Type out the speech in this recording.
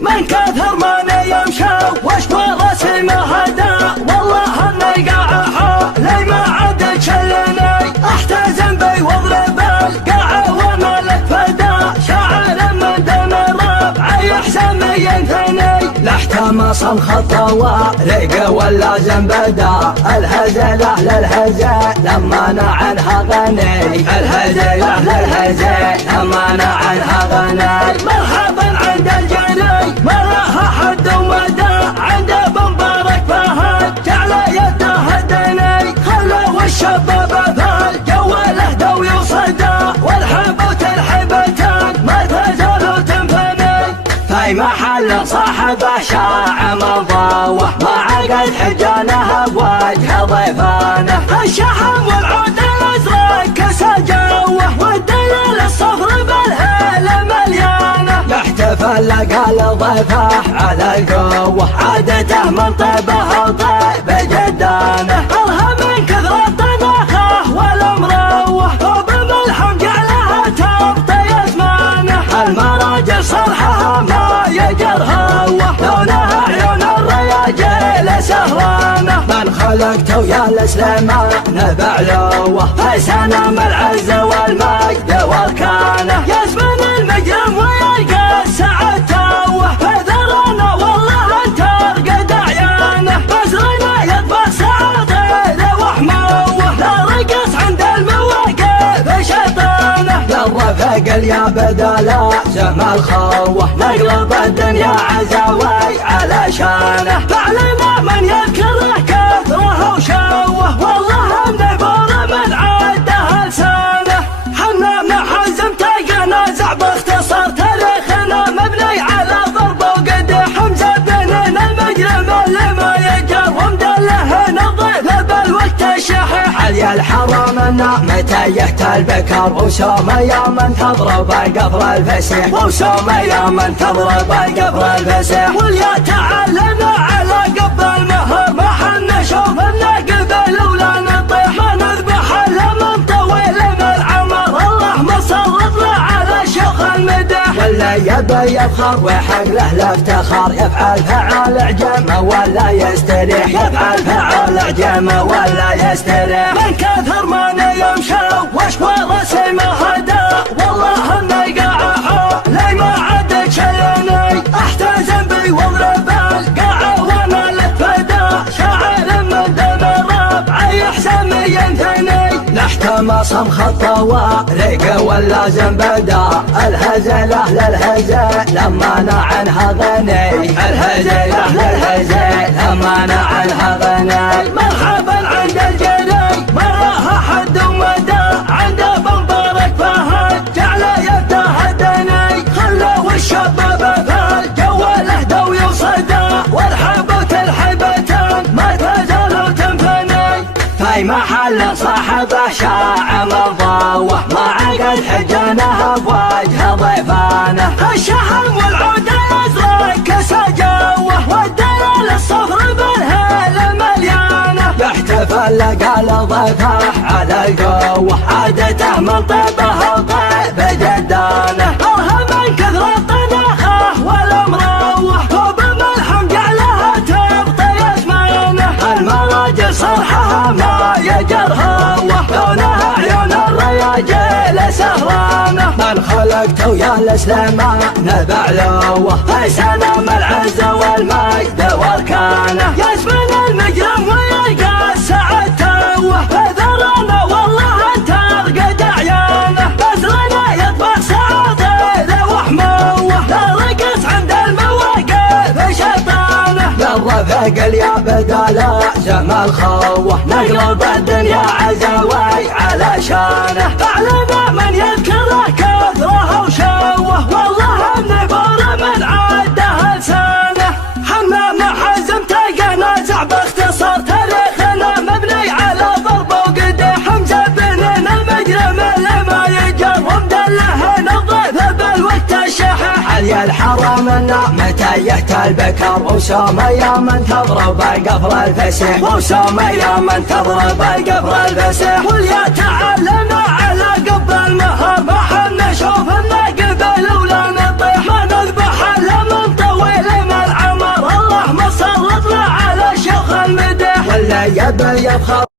من كثر ما يمشى واشوى راسي ما هدى، والله اني قاعة لي ما عاد شلني، احتزم بي واضرب القاعة وملك فدا، شاعر من دون الربع يحزن ينثني، لاحتمص الخط وريق واللازم بدا، الهزله للهزه لما عنها غني، الهزله للهزه لما عنها غني، مرحبا عند الجني ما لها حد ومدى، عند ابو مبارك فهد جعل يده هدني، خلوا الشباب فالجو له وصدى، والحبوت الحبتان ما تزالوا تنفني، في محل صاحبه شاع مضاوه، ما عقد حجانه بوجه ضيفانه، الشحم والعود الازرق كسى جوه، والدليل الصفر بالهيله مليانه، يحتفل لقى ضيفه على القوه، عادته من طيبه وطيب جدانه، الله من كثرة طبخه والمروه، ثوب ملحم جعلها تغطي ازمانه، المراجل صرحها ما يجر هوه، لونها عيون الرياجيل سهرانه، من خلقته يا السليمان بعلوه، في سنام العز والمجد واركانه، يزمن المجرم ويلقى السعد توه، في ذرنا والله انت ارقد عيانه، بزرنا يطبخ سعاده وحموه، لا رقص عند المواقف شيطانه، للرفق يا بدلا زم الخوه، نقلب الدنيا عزاوي على شانه، فعلنا من يذكره كثره وشوه، والله النبور من عده لسانه، حنا من حزم تنازع باختصار، تاريخنا مبني على ضرب وقد حمزه بن المجرم اللي ما يجر، ومدله نضيف بالوقت الشحيح، علي الحرم متى يهتل بكر، وسومية من تضرب القفر الفسيح، وسومية من تضرب القفر الفسيح، واليا تعلنا على قب المهر، ما حنا نشوف النقبل ولا نطيح، ما نذبح الا من طويل من العمر، الله مسلط له على شيخ المدح، واللي يبي يفخر ويحق له الافتخار، يفعل فعال اعجام ولا يستريح، يفعل فعال اعجام ولا يستريح، من كثر ما يمشى واشوى راسي ما هدى، والله اني قاعة لي ما عاد شلني، احتزم بي واضرب القاعة وملك فدا، شاعر من دون الربع يحزن ينثني، لاحتمص خط وريق واللازم بدا، الهزله للهزه لما عنها غني، الهزله للهزه لما عنها غني، مرحبا عند الجني ما لها حد ومدى، عند ابو مبارك فهد جعل يده هدني، خلوا الشباب فالجو له وصدى، والحبوت الحبتان ما تزالوا تنفني، في محل صاحبه شاع مضاوه، ما عقد حجانه بوجه ضيفانه، الشحم والعود الازرق كسى جوه، والدليل الصفر بالهيله مليانه، يحتفل لقى ضيفه على القوه، عادته من طيبه وطيب جدانه، الله من كثرة طبخه والمروه، ثوب ملحم جعلها تغطي ازمانه، المراجل صرحها ما يجر هوه، لونها عيون الرياجيل سهرانه، من خلقته يا السليمان بعلوه، في سنام العز والمجد واركانه، يزمن المجرم ويلقى السعد توه، في ذرنا والله انت ارقد عيانه، بزرنا يطبخ سعاده وحموه، لا رقص عند المواقف شيطانه، للرفق يا بدلا زم الخوه، نقلب الدنيا عزاوي على شانه، فعلنا من يذكره كثره وشوه، والله النبور من عده لسانه، حنا من حزم تنازع باختصار، تاريخنا مبني على ضرب وقد حمزه بن المجرم اللي ما يجر، ومدله نضيف بالوقت الشحيح، علي الحرم متى يهتل بكر، وسومية من تضرب القفر الفسيح، وسومية من تضرب القفر الفسيح، واليا تعلنا على قب المهر، ما حنا نشوف النقبل ولا نطيح، ما نذبح الا من طويل يبي يبخر